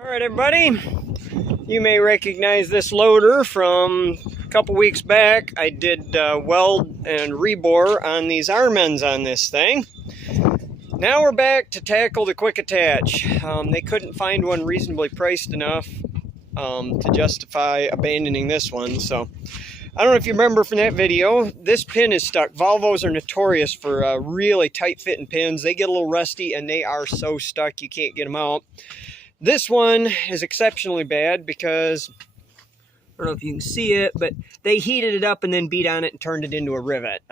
All right, everybody, you may recognize this loader from a couple weeks back. I did weld and rebore on these arm ends on this thing. Now we're back to tackle the quick attach. They couldn't find one reasonably priced enough to justify abandoning this one. So I don't know if you remember from that video, this pin is stuck. Volvos are notorious for really tight fitting pins. They get a little rusty and they are so stuck you can't get them out. This one is exceptionally bad because, I don't know if you can see it, but they heated it up and then beat on it and turned it into a rivet.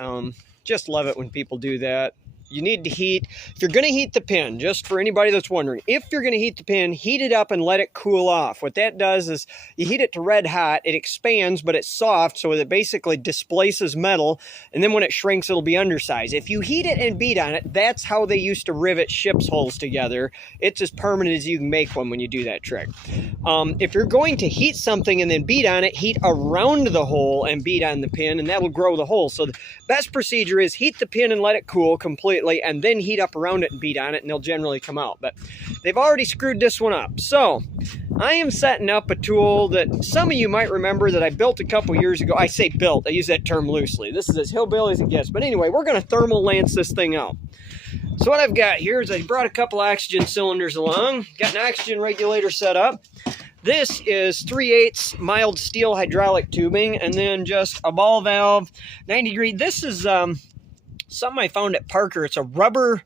Just love it when people do that. You need to heat, if you're going to heat the pin, just for anybody that's wondering, if you're going to heat the pin, heat it up and let it cool off. What that does is you heat it to red hot, it expands, but it's soft, so it basically displaces metal, and then when it shrinks, it'll be undersized. If you heat it and beat on it, that's how they used to rivet ship's holes together. It's as permanent as you can make one when you do that trick. If you're going to heat something and then beat on it, heat around the hole and beat on the pin, and that'll grow the hole. So the best procedure is heat the pin and let it cool completely, and then heat up around it and beat on it, and they'll generally come out. But they've already screwed this one up. So I am setting up a tool that some of you might remember that I built a couple years ago. I say built, I use that term loosely. This is as hillbilly as it gets. But anyway, we're going to thermal lance this thing out. So what I've got here is I brought a couple oxygen cylinders along, got an oxygen regulator set up. This is 3/8 mild steel hydraulic tubing, and then just a ball valve, 90 degree. This is something I found at Parker. It's a rubber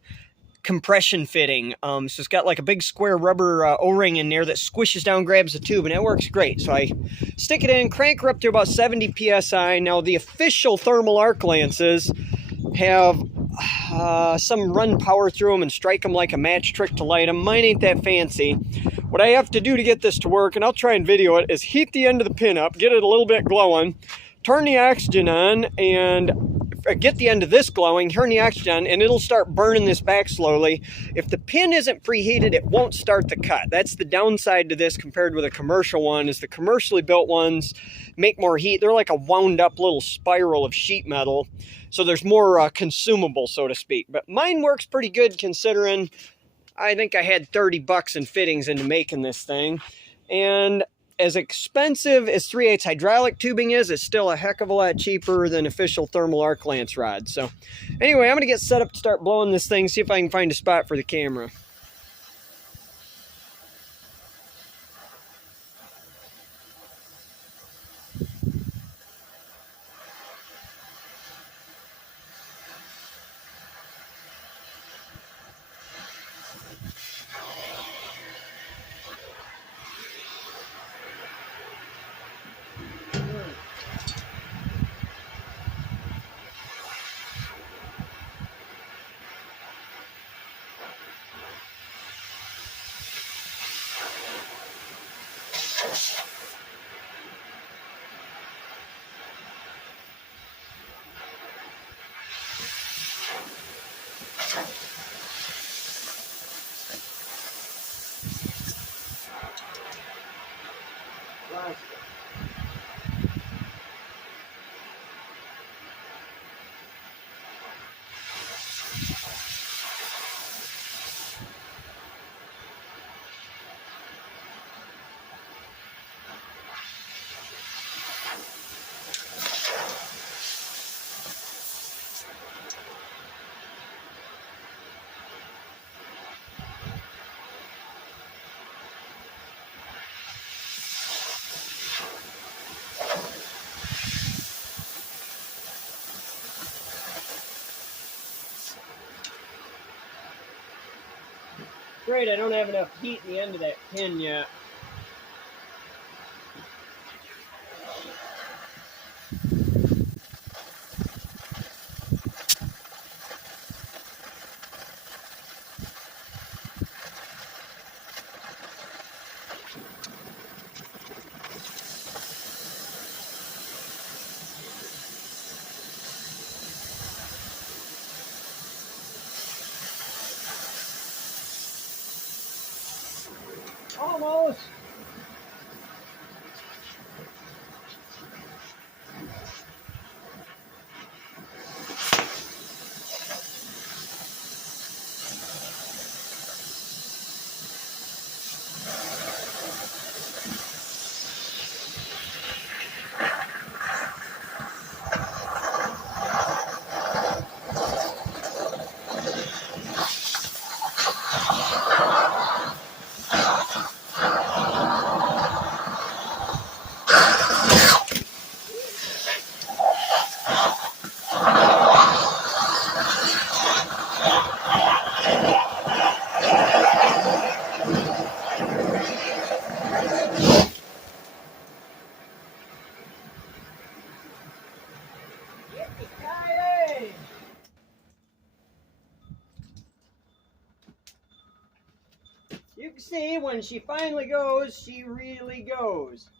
compression fitting. So it's got like a big square rubber O-ring in there that squishes down, grabs the tube, and it works great. So I stick it in, crank her up to about 70 PSI. Now the official thermal arc lances have some run power through them and strike them like a match trick to light them. Mine ain't that fancy. What I have to do to get this to work, and I'll try and video it, is heat the end of the pin up, get it a little bit glowing, turn the oxygen on, and get the end of this glowing, turn the oxygen on, and it'll start burning this back slowly. If the pin isn't preheated, it won't start the cut. That's the downside to this compared with a commercial one, is the commercially built ones make more heat. They're like a wound up little spiral of sheet metal, so there's more consumable, so to speak. But mine works pretty good considering I think I had 30 bucks in fittings into making this thing. And as expensive as 3/8 hydraulic tubing is, it's still a heck of a lot cheaper than official thermal arc lance rods. So anyway, I'm going to get set up to start blowing this thing, see if I can find a spot for the camera. Great, I don't have enough heat in the end of that pin yet. Almost. You can see when she finally goes, she really goes.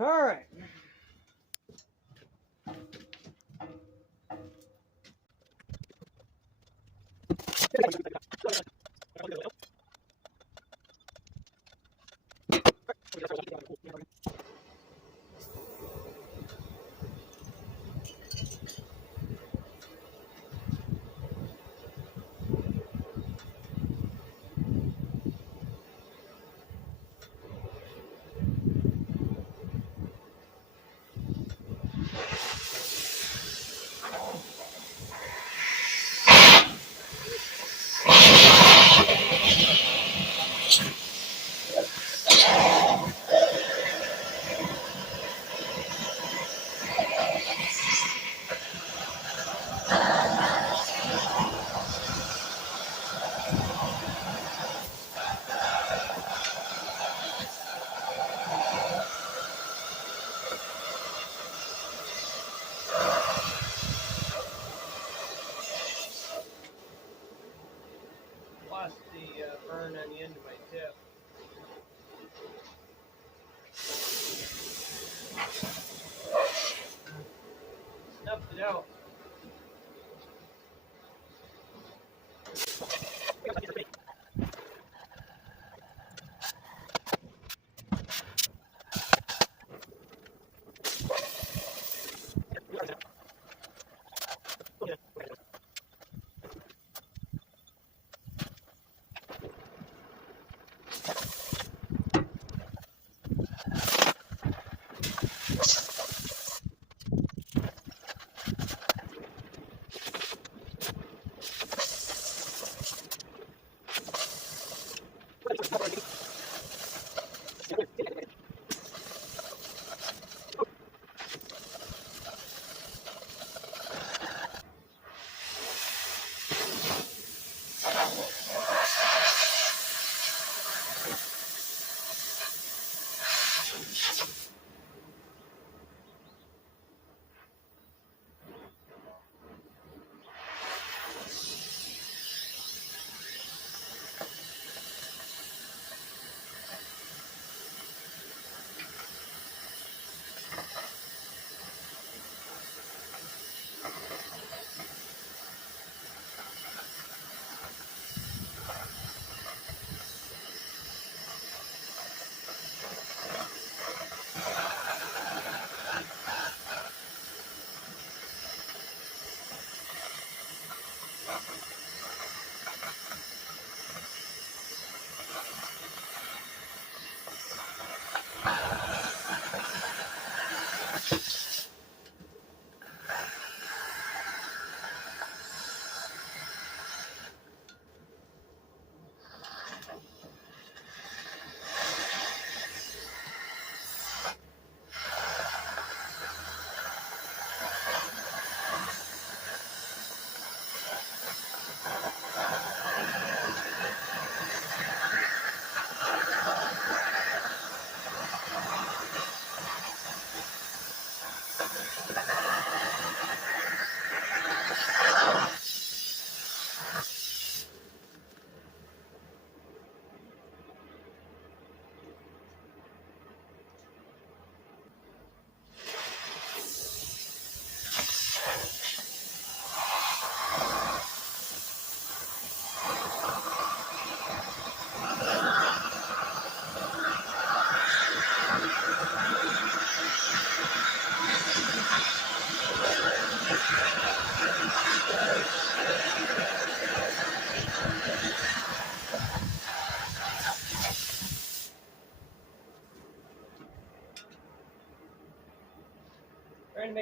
All right. Lost the burn on the end of my tip. Snuffed it out.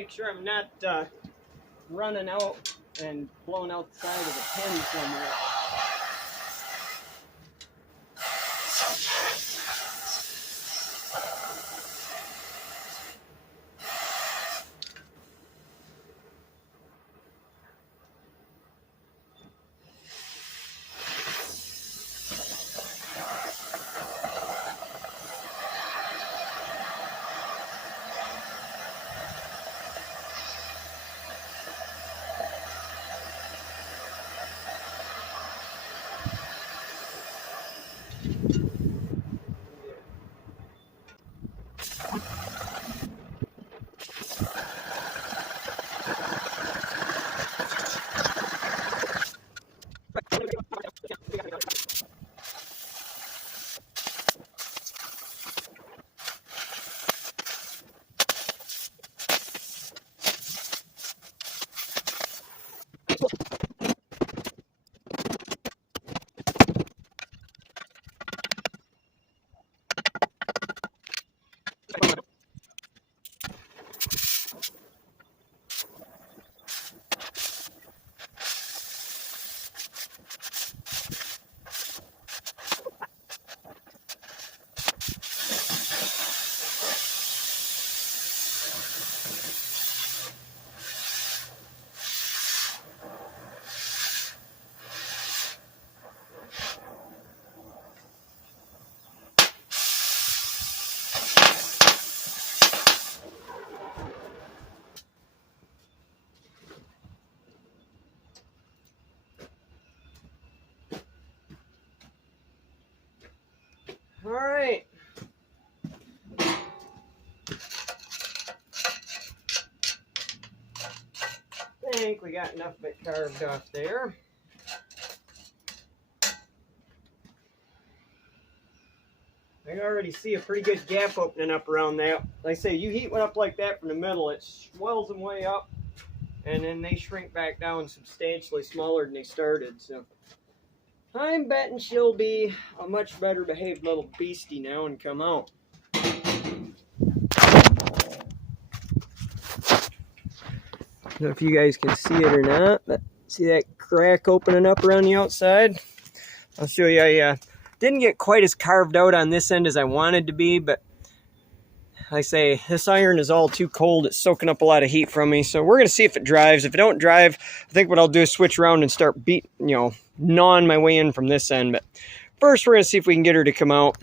make sure I'm not running out and blowing out the side of the pin somewhere. All right. I think we got enough of it carved off there. I can already see a pretty good gap opening up around that. Like I say, you heat one up like that from the middle, it swells them way up, and then they shrink back down substantially smaller than they started. So I'm betting she'll be a much better behaved little beastie now and come out. I don't know if you guys can see it or not, but see that crack opening up around the outside? I'll show you. I didn't get quite as carved out on this end as I wanted to be, but like I say, this iron is all too cold. It's soaking up a lot of heat from me, so we're going to see if it drives. If it don't drive, I think what I'll do is switch around and start gnawing my way in from this end. But first, we're going to see if we can get her to come out.